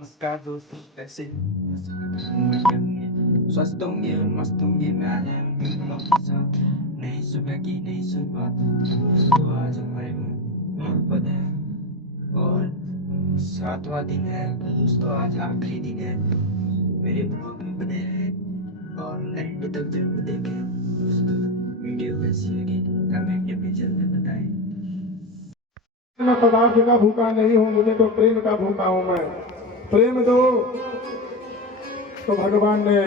नमस्कार दोस्तों, कैसे हैं? स्वस्थ होंगे और मस्त होंगे। मैं आया हूँ बिल्कुल आपके साथ नई सुबह की नई शुरुआत। तो आज हमारे मोहब्बत है और 7वां दिन है। दोस्तों आज आखिरी दिन है। मेरे ब्लॉग में बने हैं और एंड तक जरूर देखें। दोस्तों वीडियो कैसी लगी कमेंट में जरूर बताएं। मैं पदार्थ का भूखा नहीं हूँ, मुझे तो प्रेम का भूखा हूँ। मैं प्रेम दो। तो भगवान ने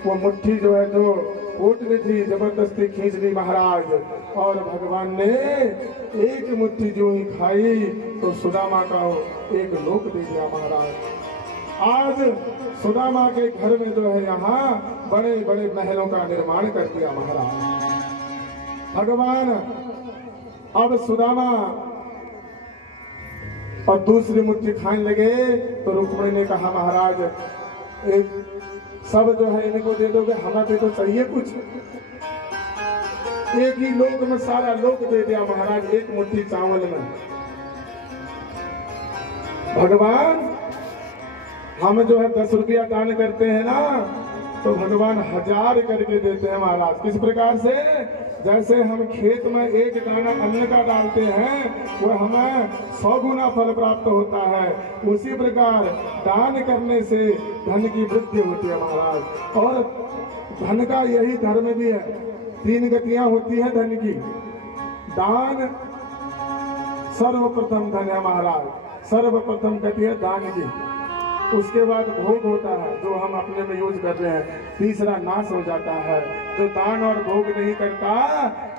वो मुट्ठी जो है जो कूटनी थी जबरदस्ती खींच ली महाराज, और भगवान ने एक मुट्ठी जो ही खाई तो सुदामा का एक लोक दे दिया महाराज। आज सुदामा के घर में जो है यहाँ बड़े बड़े महलों का निर्माण कर दिया महाराज भगवान। अब सुदामा और दूसरी मुट्ठी खाने लगे तो रुक्मिणी ने कहा महाराज एक सब जो है इनको दे दोगे, हमें भी तो चाहिए कुछ। एक ही लोक में सारा लोक दे दिया महाराज एक मुट्ठी चावल में। भगवान हम जो है 10 रुपया दान करते हैं ना, तो भगवान 1000 करके देते हैं महाराज। किस प्रकार से? जैसे हम खेत में एक दाना अन्न का डालते हैं वो हमें 100 गुना फल प्राप्त होता है, उसी प्रकार दान करने से धन की वृद्धि होती है महाराज। और धन का यही धर्म भी है, 3 गतियां होती है धन की। दान सर्वप्रथम धन है महाराज, सर्वप्रथम गति है दान की। उसके बाद भोग होता है जो हम अपने में यूज कर रहे हैं। तीसरा नाश हो जाता है। जो दान और भोग नहीं करता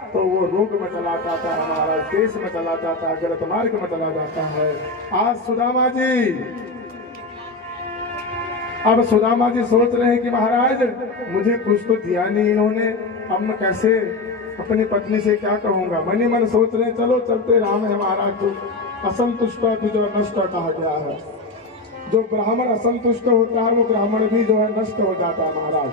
तो वो रोग में चला जाता है महाराज, देश में चला जाता है, गलत मार्ग में चला जाता है। आज सुदामा जी सोच रहे हैं कि महाराज मुझे कुछ तो दिया नहीं इन्होंने, अब मैं कैसे अपनी पत्नी से क्या कहूंगा। मनी मन सोच रहे हैं चलो चलते राम है महाराज। जो असंतुष्ट जो नष्ट कहा गया है, जो ब्राह्मण असंतुष्ट होता है वो ब्राह्मण भी जो है नष्ट हो जाता है महाराज।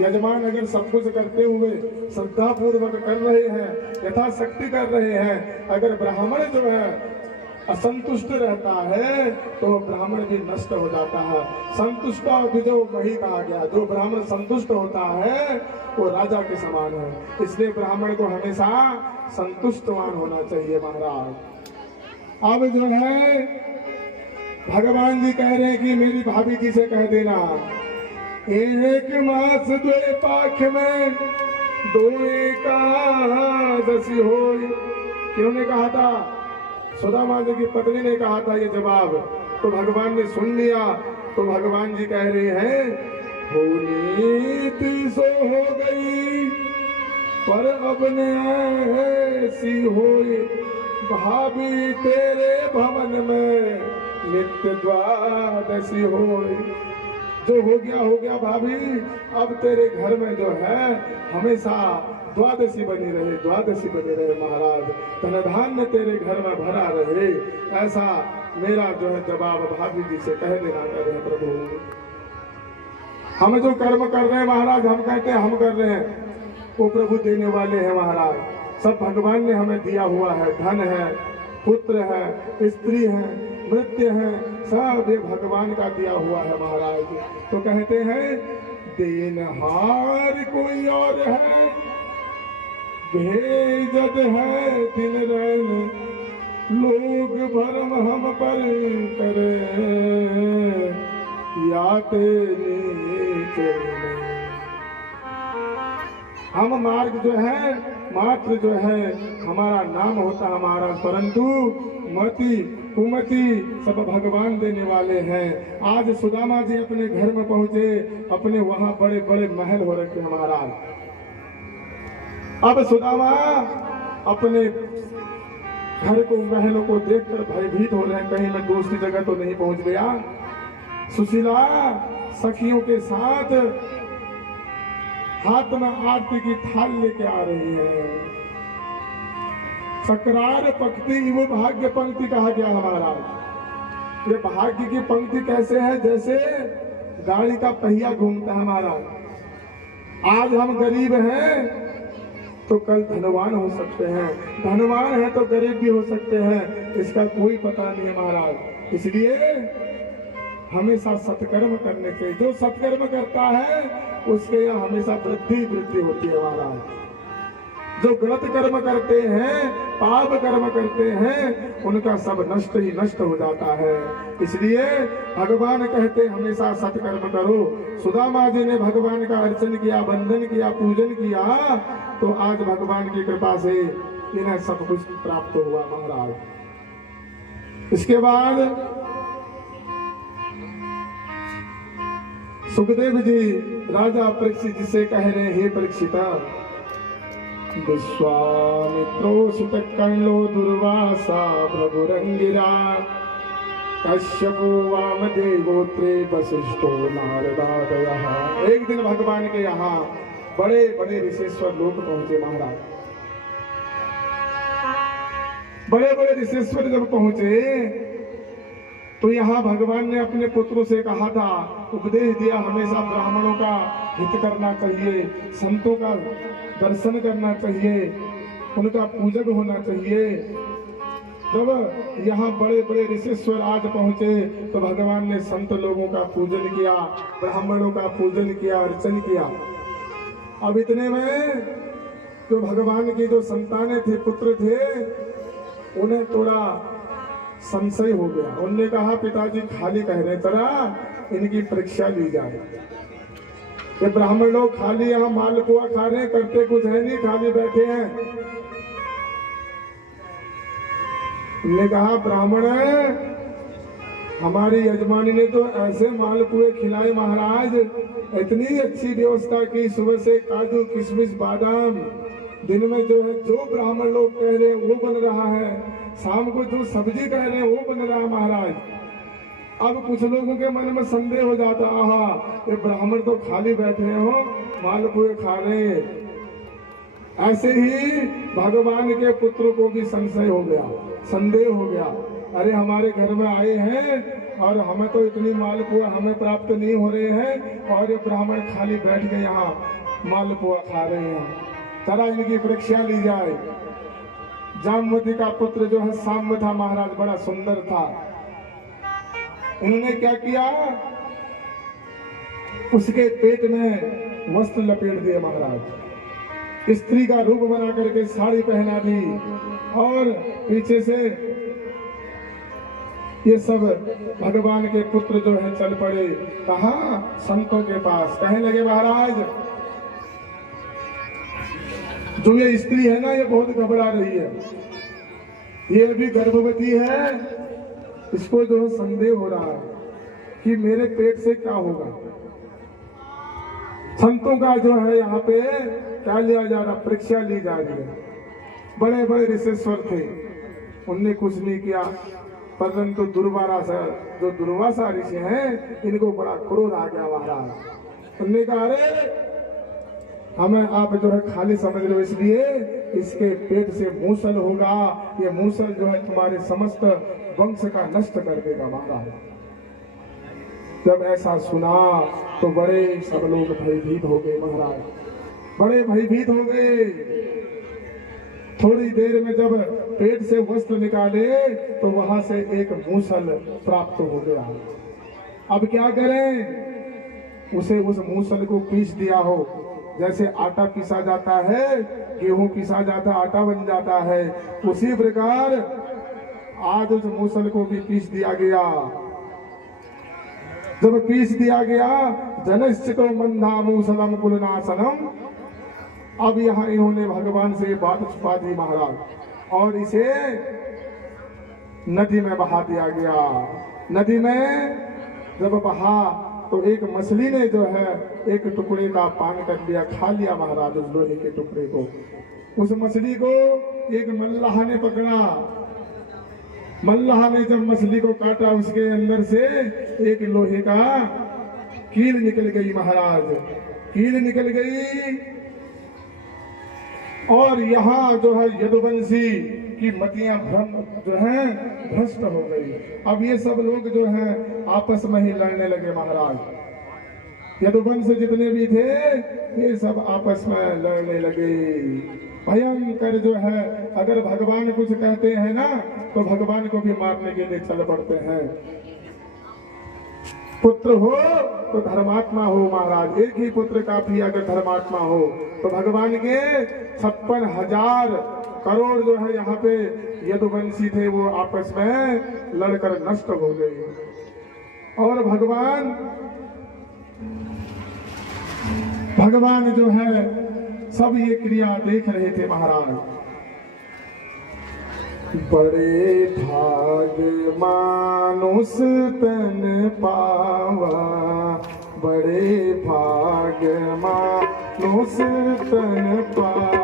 यजमान अगर सब कुछ करते हुए श्रद्धा पूर्वक कर रहे हैं, यथाशक्ति कर रहे हैं, अगर ब्राह्मण जो है असंतुष्ट रहता है तो ब्राह्मण भी नष्ट हो जाता है। संतुष्ट जो वही कहा गया, जो ब्राह्मण संतुष्ट होता है वो राजा के समान है। इसलिए ब्राह्मण को हमेशा संतुष्टवान होना चाहिए महाराज। अब जो है भगवान जी कह रहे हैं कि मेरी भाभी जी से कह देना 1 मास 2 पाख में 2 एकादशी हो। क्यों ने कहा था? सुदामा जी की पत्नी ने कहा था ये जवाब, तो भगवान ने सुन लिया। तो भगवान जी कह रहे हैं होनी 300 हो गई पर अब ने ऐसी होई, भाभी तेरे भवन में नित्य द्वादशी हो। जो हो गया भाभी, अब तेरे घर में जो है हमेशा द्वादशी बनी रहे महाराज। धन धान्य तेरे घर में भरा रहे, ऐसा मेरा जो है जवाब भाभी जी से कह देना करे प्रभु। हम जो कर्म कर रहे हैं महाराज, हम कहते हैं हम कर रहे हैं, वो प्रभु देने वाले हैं महाराज। सब भगवान ने हमें दिया हुआ है, धन है, पुत्र है, स्त्री है, मृत्यु है, सब ये भगवान का दिया हुआ है महाराज। तो कहते हैं देनहार कोई और है, भेजत है दिन रैन, लोग भरम हम पर करे, या तेरे चरण। हम मार्ग जो है मात्र जो है हमारा नाम होता है महाराज, परंतु मति कुमति सब भगवान देने वाले हैं। आज सुदामा जी अपने घर में पहुंचे, अपने वहां बड़े बड़े महल हो रखे हैं महाराज। अब सुदामा अपने घर को महलों को देखकर भयभीत हो रहे हैं, कहीं मैं दूसरी जगह तो नहीं पहुंच गया। सुशीला सखियों के साथ हाथ में आरती की थाल लेके आ रही है। सकरार पंक्ति वो भाग्य पंक्ति कहा गया हमारा। ये भाग्य की पंक्ति कैसे है? जैसे गाड़ी का पहिया घूमता है हमारा। आज हम गरीब हैं तो कल धनवान हो सकते हैं, धनवान है तो गरीब भी हो सकते हैं, इसका कोई पता नहीं है महाराज। इसलिए हमेशा सत्कर्म करने चाहिए। जो सत्कर्म करता है उसके यहाँ हमेशा वृद्धि वृद्धि होती है महाराज। जो गलत कर्म करते हैं, पाप कर्म करते हैं, उनका सब नष्ट ही नष्ट हो जाता है। इसलिए भगवान कहते हमेशा सत्कर्म करो। सुदामा जी ने भगवान का अर्चन किया, वंदन किया, पूजन किया, तो आज भगवान की कृपा से इन्हें सब कुछ प्राप्त हुआ महाराज। इसके बाद सुखदेव जी राजा परीक्षित जी से कह रहे, हे परीक्षिता, विश्वामित्रोषित कर्णो दुर्वासा भृगुरंगिरा कश्यपो वामदेवोत्रे वसिष्ठो नारदादयः। एक दिन भगवान के यहाँ बड़े बड़े ऋषिश्वर लोग पहुंचे महाराज। बड़े बड़े ऋषिश्वर जब पहुंचे तो यहाँ भगवान ने अपने पुत्रों से कहा था, उपदेश दिया, हमेशा ब्राह्मणों का हित करना चाहिए, संतों का दर्शन करना चाहिए, उनका पूजक होना चाहिए। जब यहाँ बड़े बड़े ऋषिश्वर आज पहुंचे तो भगवान ने संत लोगों का पूजन किया, ब्राह्मणों का पूजन किया, अर्चन किया। अब इतने में जो भगवान की जो संतानें थे, पुत्र थे, उन्हें थोड़ा संशय हो गया। उन्होंने कहा, पिताजी खाली कह रहे, जरा इनकी परीक्षा ली जाए। ये ब्राह्मण लोग खाली यहाँ मालपुआ खा रहे, करते कुछ है नहीं, खाली बैठे हैं। उन्होंने कहा, ब्राह्मण हमारी यजमानी ने तो ऐसे मालपुए खिलाए महाराज, इतनी अच्छी व्यवस्था की, सुबह से काजू किशमिश बादाम, दिन में जो है जो ब्राह्मण लोग कह रहे हैं वो बन रहा है, शाम को जो सब्जी कह रहे हैं वो बन रहा है महाराज। अब कुछ लोगों के मन में संदेह हो जाता, आहा, ये ब्राह्मण तो खाली बैठे हो, मालपुए खा रहे हैं। ऐसे ही भगवान के पुत्र को भी संशय हो गया, संदेह हो गया, अरे हमारे घर में आए हैं और हमें तो इतनी मालपुआ हमें प्राप्त नहीं हो रहे हैं, और ये ब्राह्मण खाली बैठ के यहाँ मालपुआ खा रहे हैं, जरा इनकी परीक्षा ली जाए। जामवती का पुत्र जो है साम्य था महाराज, बड़ा सुंदर था। उन्होंने क्या किया, उसके पेट में वस्त्र लपेट दिए महाराज, स्त्री का रूप बना करके साड़ी पहना दी, और पीछे से ये सब भगवान के पुत्र जो है चल पड़े। कहा, संतों के पास। कहने लगे, महाराज जो ये स्त्री है ना, ये बहुत घबरा रही है, ये भी गर्भवती है, इसको जो है संदेह हो रहा है कि मेरे पेट से क्या होगा। संतों का जो है यहाँ पे क्या लिया जा रहा, परीक्षा ली जा रही है। बड़े बड़े ऋषिश्वर थे, उनने कुछ नहीं किया, परंतु जो दुर्वासा ऋषि हैं, इनको बड़ा क्रोध आ गया महाराज। उनने कहा, अरे हमें आप जो है खाली समझ रहे हो, इसलिए इसके पेट से मूसल होगा, ये मूसल जो है तुम्हारे समस्त वंश का नष्ट कर देगा महाराज। जब ऐसा सुना तो बड़े सब लोग भयभीत हो गए महाराज, बड़े भयभीत हो गए। थोड़ी देर में जब पेट से वस्त्र निकाले तो वहां से एक मूसल प्राप्त हो गया। अब क्या करें, उसे उस मूसल को पीस दिया हो, जैसे आटा पीसा जाता है, गेहूं पीसा जाता है, आटा बन जाता है, उसी प्रकार आज उस मूसल को भी पीस दिया गया। जब पीस दिया गया, जनश्चितो मंदा मूसलम कुलनाशनम, अब यहाँ इन्होंने भगवान से बात छुपा दी महाराज, और इसे नदी में बहा दिया गया। नदी में जब बहा तो एक मछली ने जो है एक टुकड़े का पान कर लिया, खा लिया महाराज उस लोहे के टुकड़े को। उस मछली को एक मल्लाह ने पकड़ा, मल्लाह ने जब मछली को काटा, उसके अंदर से एक लोहे का कील निकल गई महाराज, कील निकल गई, और यहाँ जो है यदुवंशी की मतियां जो है भ्रष्ट हो गई। अब ये सब लोग जो है आपस में ही लड़ने लगे महाराज। यदुवंश जितने भी थे ये सब आपस में लड़ने लगे। भयंकर जो है, अगर भगवान कुछ कहते हैं ना तो भगवान को भी मारने के लिए चल पड़ते हैं। पुत्र हो तो धर्मात्मा हो महाराज, एक ही पुत्र काफी अगर धर्मात्मा हो। तो भगवान के 56,000 करोड़ जो है यहाँ पे यदुवंशी थे वो आपस में लड़कर नष्ट हो गए। और भगवान जो है सब ये क्रिया देख रहे थे महाराज। बड़े भाग मानुष तन पावा, बड़े भाग मानुष तन पावा।